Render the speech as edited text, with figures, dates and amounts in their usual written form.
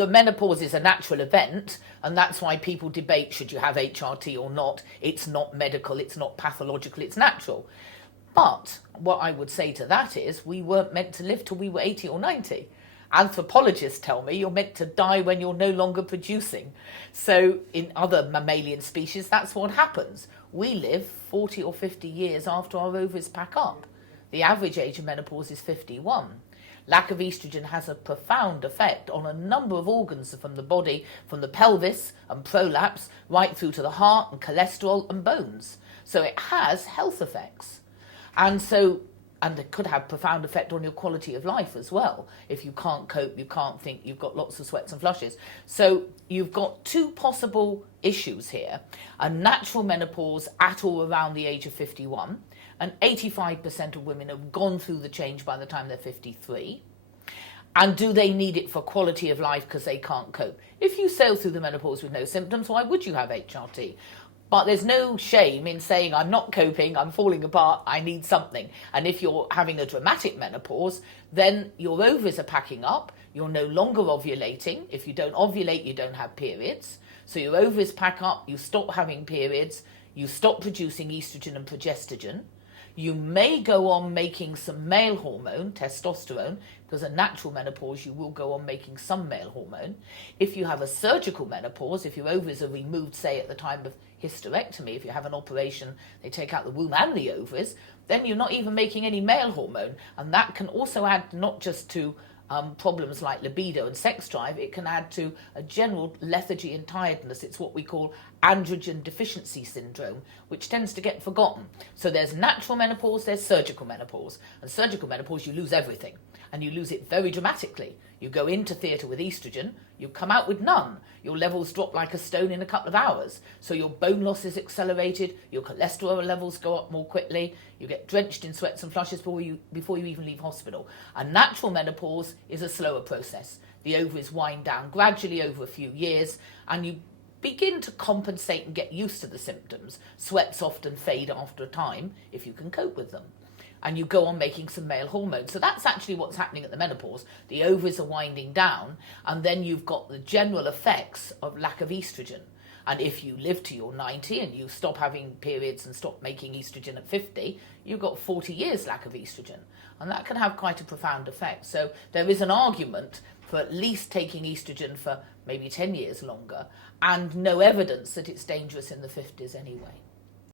the menopause is a natural event, and that's why people debate, should you have HRT or not? It's not medical, it's not pathological, it's natural. But what I would say to that is, we weren't meant to live till we were 80 or 90. Anthropologists tell me you're meant to die when you're no longer producing. So in other mammalian species, that's what happens. We live 40 or 50 years after our ovaries pack up. The average age of menopause is 51. Lack of estrogen has a profound effect on a number of organs from the body, from the pelvis and prolapse, right through to the heart and cholesterol and bones. So it has health effects. And it could have profound effect on your quality of life as well. If you can't cope, you can't think, you've got lots of sweats and flushes. So you've got two possible issues here: a natural menopause at or around the age of 51, and 85% of women have gone through the change by the time they're 53. And do they need it for quality of life because they can't cope? If you sail through the menopause with no symptoms, why would you have HRT? But there's no shame in saying, I'm not coping, I'm falling apart, I need something. And if you're having a dramatic menopause, then your ovaries are packing up, you're no longer ovulating. If you don't ovulate, you don't have periods. So your ovaries pack up, you stop having periods, you stop producing estrogen and progestogen. You may go on making some male hormone, testosterone, because a natural menopause, you will go on making some male hormone. If you have a surgical menopause, if your ovaries are removed, say at the time of hysterectomy, if you have an operation, they take out the womb and the ovaries, then you're not even making any male hormone. And that can also add not just to problems like libido and sex drive, it can add to a general lethargy and tiredness. It's what we call androgen deficiency syndrome, which tends to get forgotten. So there's natural menopause, there's surgical menopause. And surgical menopause, you lose everything, and you lose it very dramatically. You go into theatre with estrogen, you come out with none. Your levels drop like a stone in a couple of hours. So your bone loss is accelerated, your cholesterol levels go up more quickly, you get drenched in sweats and flushes before you even leave hospital. A natural menopause is a slower process. The ovaries wind down gradually over a few years, and you begin to compensate and get used to the symptoms. Sweats often fade after a time, if you can cope with them. And you go on making some male hormones. So that's actually what's happening at the menopause. The ovaries are winding down, and then you've got the general effects of lack of estrogen. And if you live to your 90 and you stop having periods and stop making estrogen at 50, you've got 40 years lack of estrogen. And that can have quite a profound effect. So there is an argument for at least taking estrogen for maybe 10 years longer, and no evidence that it's dangerous in the 50s anyway.